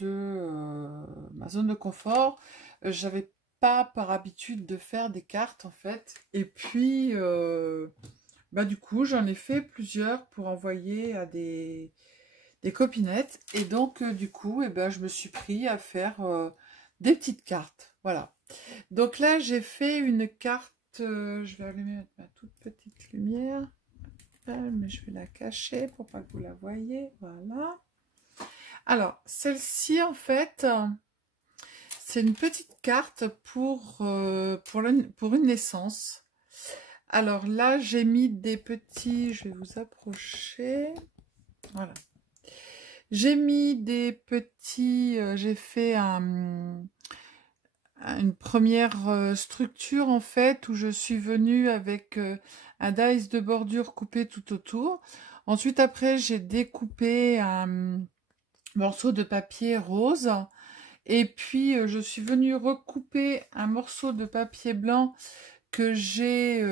ma zone de confort. J'avais pas par habitude de faire des cartes en fait. Et puis, du coup, j'en ai fait plusieurs pour envoyer à des copinettes. Et donc, du coup, je me suis pris à faire des petites cartes. Voilà. Donc là, j'ai fait une carte. Je vais allumer ma toute petite lumière. Mais je vais la cacher pour pas que vous la voyez. Voilà. Alors, celle-ci, en fait, c'est une petite carte pour une naissance. Alors là, j'ai mis des petits... Je vais vous approcher. Voilà. J'ai mis des petits... j'ai fait une première structure, en fait, où je suis venue avec un dice de bordure coupé tout autour. Ensuite, après, j'ai découpé un morceau de papier rose. Et puis, je suis venue recouper un morceau de papier blanc que j'ai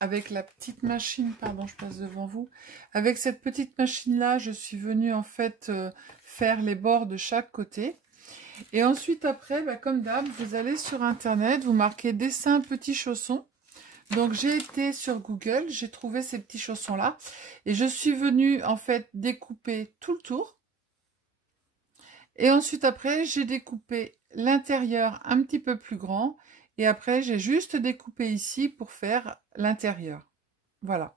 avec la petite machine. Pardon, je passe devant vous. Avec cette petite machine-là, je suis venue en fait faire les bords de chaque côté. Et ensuite, après, comme d'hab, vous allez sur Internet, vous marquez dessin petits chaussons. Donc, j'ai été sur Google, j'ai trouvé ces petits chaussons-là. Et je suis venue en fait découper tout le tour. Et ensuite, après, j'ai découpé l'intérieur un petit peu plus grand. Et après, j'ai juste découpé ici pour faire l'intérieur. Voilà.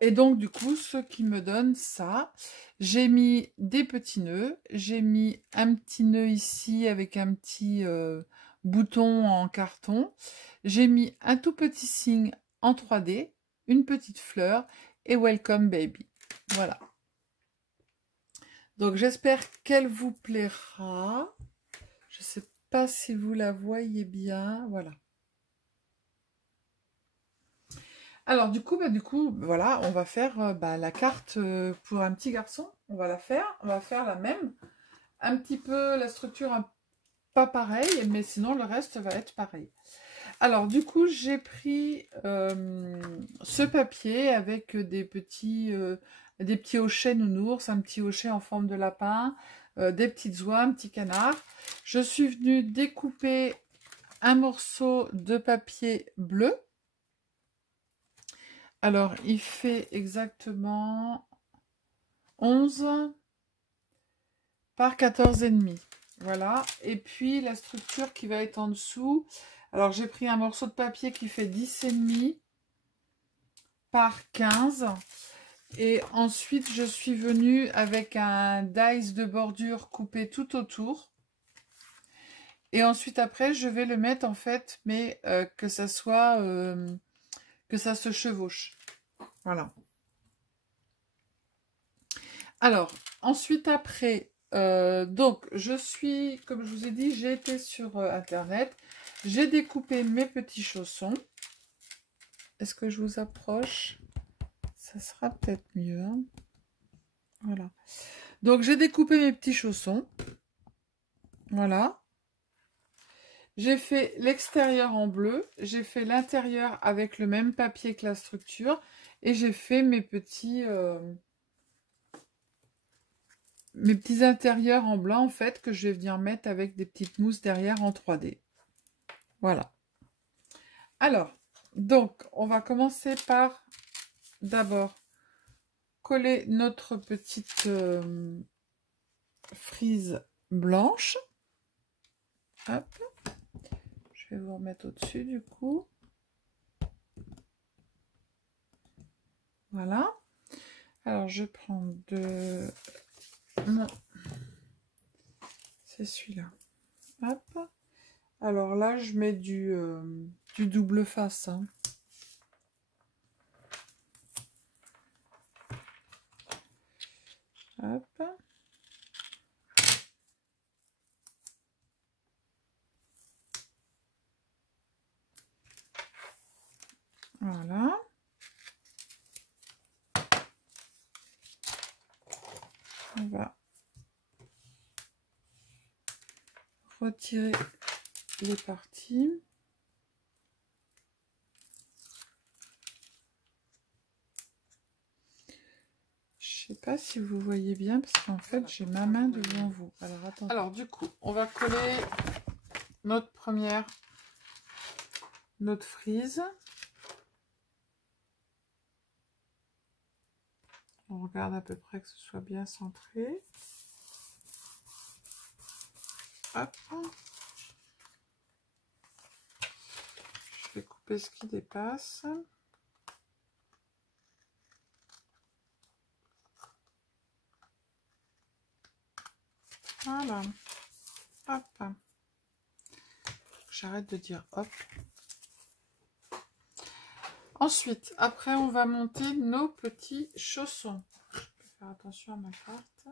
Et donc, du coup, ce qui me donne ça, j'ai mis des petits nœuds. J'ai mis un petit nœud ici avec un petit bouton en carton. J'ai mis un tout petit signe en 3D, une petite fleur et Welcome Baby. Voilà. Donc j'espère qu'elle vous plaira. Je ne sais pas si vous la voyez bien. Voilà. Alors du coup, voilà, on va faire la carte pour un petit garçon. On va la faire. On va faire la même. Un petit peu la structure pas pareille, mais sinon le reste va être pareil. Alors du coup, j'ai pris ce papier avec des petits hochets nounours, un petit hochet en forme de lapin, des petites oies, un petit canard. Je suis venue découper un morceau de papier bleu. Alors, il fait exactement 11 par 14,5. Voilà. Et puis, la structure qui va être en dessous. Alors, j'ai pris un morceau de papier qui fait 10,5 par 15. Et ensuite, je suis venue avec un dice de bordure coupé tout autour. Et ensuite, après, je vais le mettre en fait, mais que ça soit... que ça se chevauche. Voilà. Alors, ensuite, après... donc, je suis... Comme je vous ai dit, j'ai été sur Internet. J'ai découpé mes petits chaussons. Est-ce que je vous approche ? Ça sera peut-être mieux. Hein. Voilà. Donc, j'ai découpé mes petits chaussons. Voilà. J'ai fait l'extérieur en bleu. J'ai fait l'intérieur avec le même papier que la structure. Et j'ai fait mes petits intérieurs en blanc, en fait, que je vais venir mettre avec des petites mousses derrière en 3D. Voilà. Alors, donc, on va commencer par d'abord coller notre petite frise blanche. Hop. Je vais vous remettre au-dessus du coup. Voilà. Alors, je prends deux... Non. C'est celui-là. Hop. Alors là, je mets du double face. Hein. Hop. Voilà. On va retirer les parties. Je sais pas si vous voyez bien parce qu'en fait j'ai ma main devant vous. Alors attends. Alors du coup, on va coller notre frise. On regarde à peu près que ce soit bien centré. Hop. Je vais couper ce qui dépasse. Voilà. Hop. J'arrête de dire hop. Ensuite, après, on va monter nos petits chaussons. Je peux faire attention à ma carte.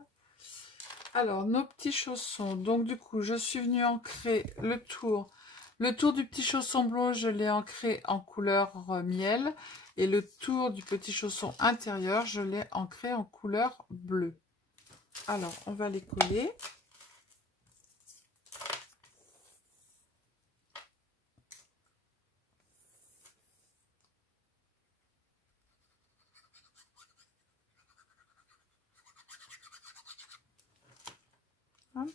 Alors, nos petits chaussons. Donc, du coup, je suis venue ancrer le tour. Le tour du petit chausson bleu, je l'ai ancré en couleur miel. Et le tour du petit chausson intérieur, je l'ai ancré en couleur bleue. Alors, on va les coller. Hop.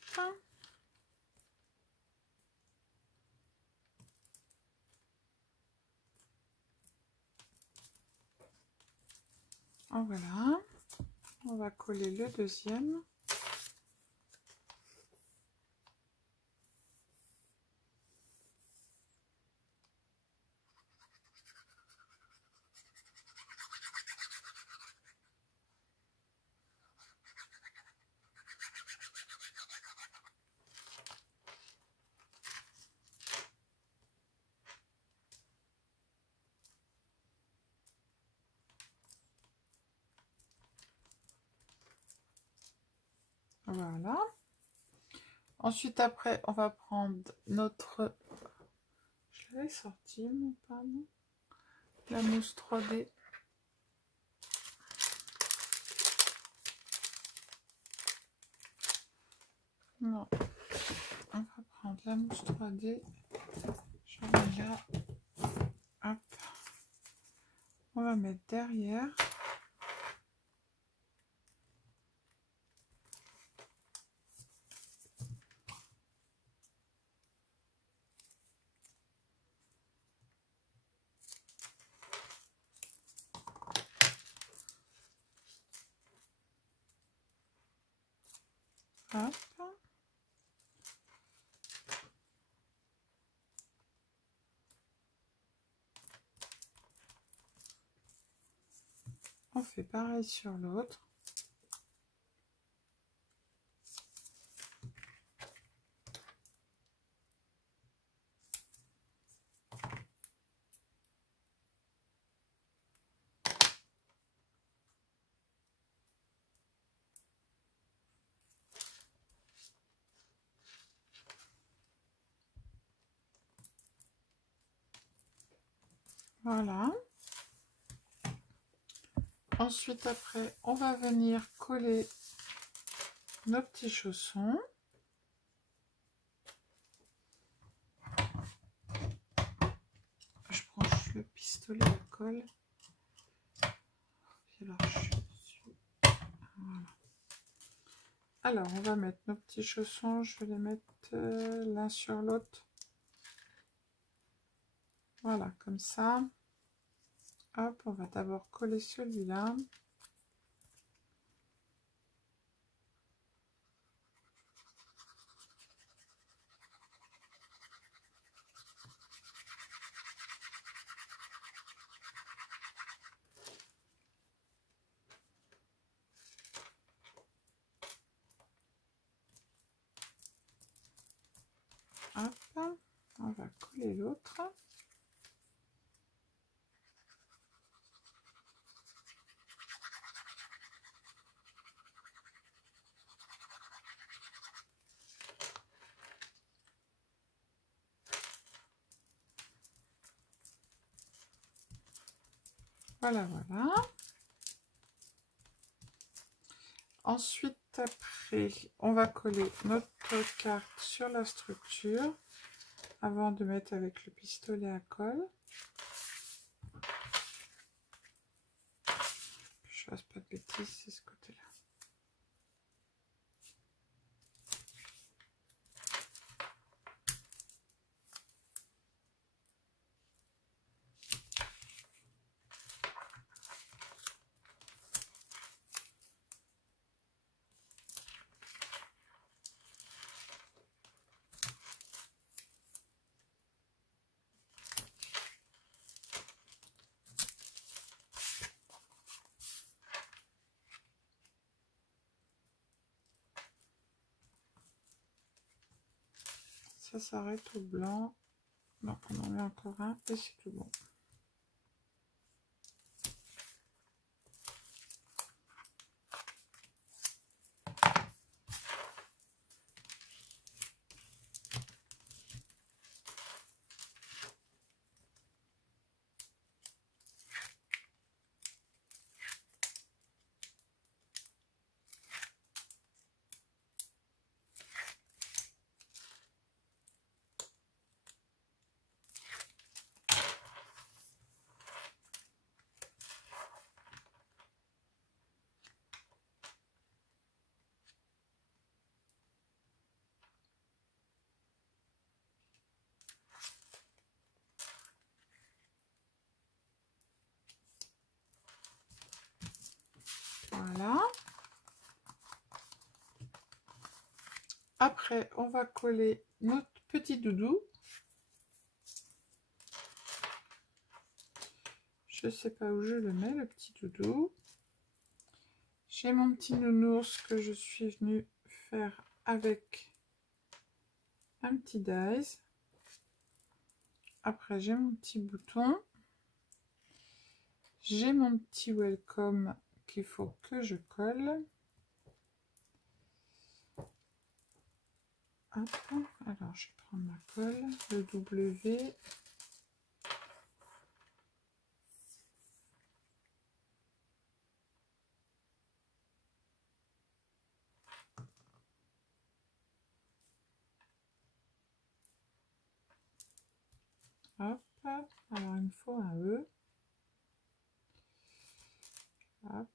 Voilà. On va coller le deuxième. Voilà. Ensuite, après, on va prendre notre... Je l'avais sorti, mon panneau. La mousse 3D. Non. On va prendre la mousse 3D. Je mets là. Hop. On va mettre derrière. Hop. On fait pareil sur l'autre. Voilà. Ensuite, après, on va venir coller nos petits chaussons. Je branche le pistolet à colle. Et alors, voilà. Alors, on va mettre nos petits chaussons. Je vais les mettre l'un sur l'autre. Voilà, comme ça. Hop, on va d'abord coller celui-là. Hop, on va coller l'autre. Voilà, voilà. Ensuite, après, on va coller notre carte sur la structure avant de mettre avec le pistolet à colle. Je fasse pas de bêtises, c'est ce côté-là. Ça s'arrête au blanc. Donc on en met encore un et c'est tout bon. Voilà. Après, on va coller notre petit doudou. Je ne sais pas où je le mets, le petit doudou. J'ai mon petit nounours que je suis venue faire avec un petit dies. Après, j'ai mon petit bouton. J'ai mon petit welcome qu'il faut que je colle. Hop. Alors, je vais prendre ma colle, le W. Hop. Alors, il me faut un E. Hop.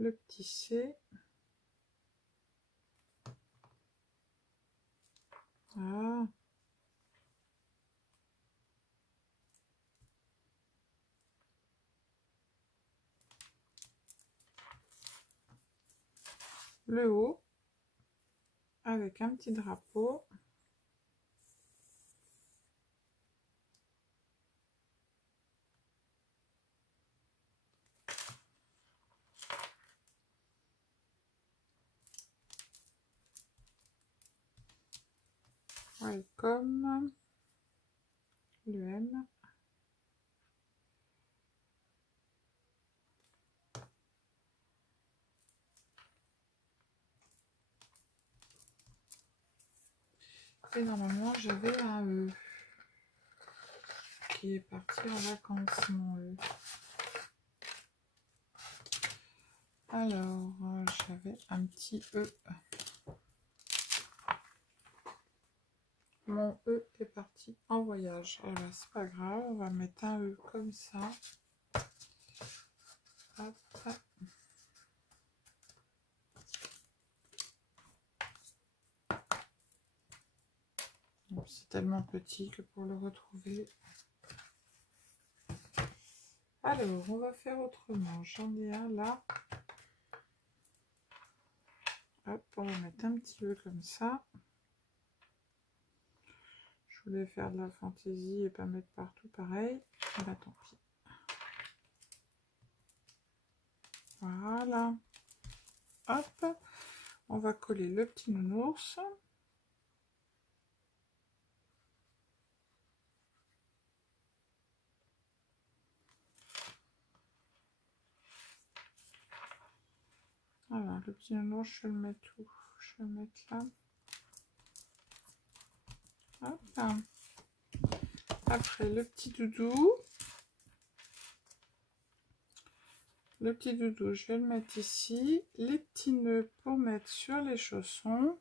Le petit C. Ah. Le haut avec un petit drapeau. Welcome. Le M. Et normalement, j'avais un E qui est parti en vacances, mon E. Alors, j'avais un petit E. Mon E est parti en voyage. Eh ben, c'est pas grave, on va mettre un E comme ça. Hop. C'est tellement petit que pour le retrouver. Alors, on va faire autrement. J'en ai un là. Hop, on va mettre un petit E comme ça. Je voulais faire de la fantaisie et pas mettre partout pareil. Bah tant pis. Voilà. Hop. On va coller le petit nounours. Voilà, le petit nounours, je vais le mettre où? Je vais le mettre là. Hop là. Après, le petit doudou. Le petit doudou, je vais le mettre ici. Les petits nœuds pour mettre sur les chaussons.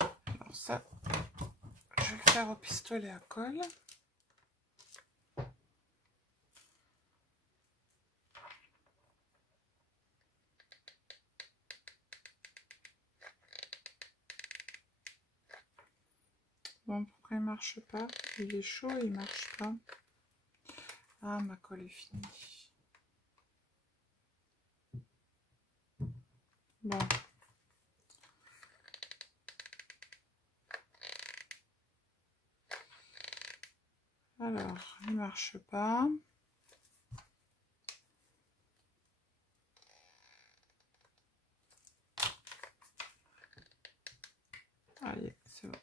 Alors ça, je vais le faire au pistolet à colle. Bon, pourquoi il marche pas? Il est chaud, il marche pas. Ah, ma colle est finie. Bon. Alors, il marche pas. Allez, c'est bon.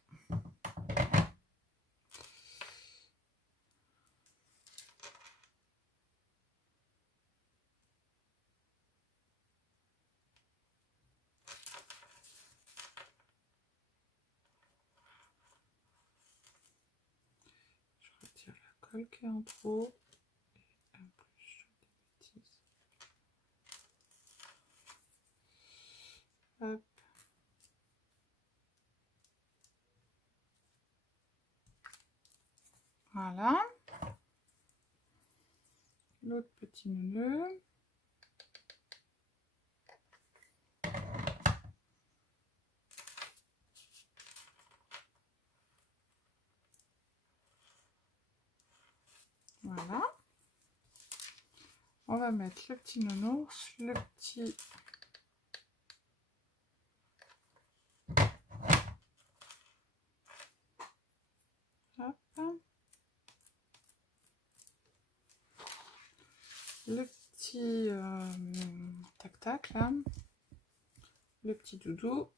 Je retire la colle qui est en trop. Et en plus, je fais des bêtises. Hop. Voilà. L'autre petit nœud. Voilà. On va mettre le petit nounours, le petit... Hop. Le petit tac-tac là. Le petit doudou.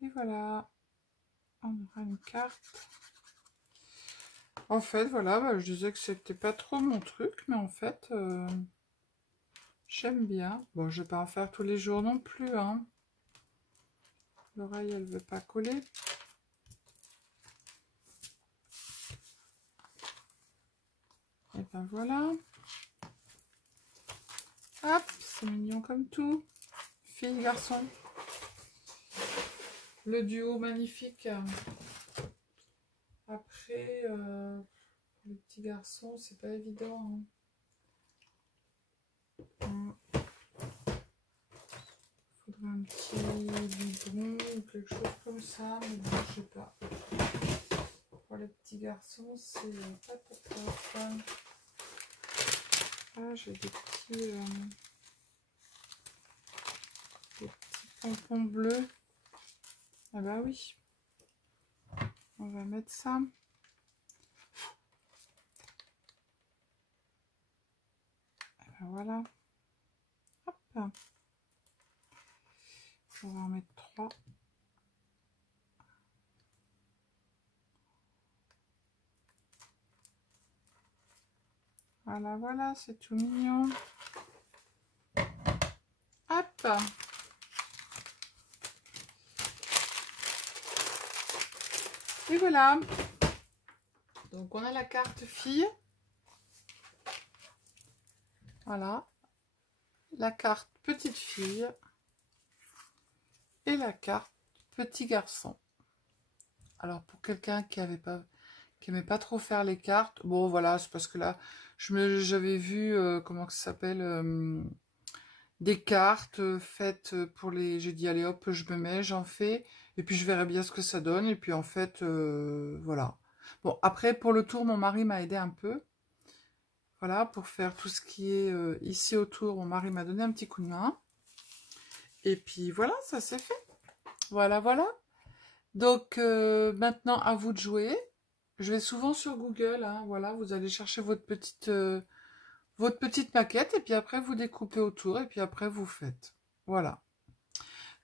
Et voilà. On aura une carte. En fait, voilà, bah, je disais que c'était pas trop mon truc, mais en fait, j'aime bien. Bon, je vais pas en faire tous les jours non plus, hein. L'oreille, elle veut pas coller. Et ben voilà. Hop, c'est mignon comme tout. Fille, garçon. Le duo magnifique. Après, les petits garçons, c'est pas évident. Hein. Faudrait un petit biberon ou quelque chose comme ça, mais bon, je sais pas. Pour les petits garçons, c'est pas pour top. Ah, j'ai des petits pompons bleus. Ah bah oui. On va mettre ça. Et ben voilà. Hop. On va en mettre 3. Voilà, voilà, c'est tout mignon. Hop. Et voilà. Donc on a la carte fille. Voilà. La carte petite fille. Et la carte petit garçon. Alors pour quelqu'un qui aimait pas trop faire les cartes, bon voilà, c'est parce que là j'avais vu comment que ça s'appelle, des cartes faites pour les... J'ai dit allez hop, je me mets, j'en fais, et puis je verrai bien ce que ça donne, et puis en fait, voilà. Bon, après pour le tour, mon mari m'a aidé un peu. Voilà, pour faire tout ce qui est ici autour, mon mari m'a donné un petit coup de main. Et puis voilà, ça c'est fait. Voilà, voilà. Donc maintenant, à vous de jouer. Je vais souvent sur Google, hein, voilà, vous allez chercher votre petite maquette, et puis après vous découpez autour, et puis après vous faites. Voilà.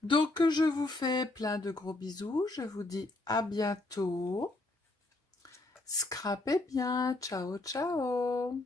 Donc je vous fais plein de gros bisous, je vous dis à bientôt. Scrapez bien. Ciao, ciao.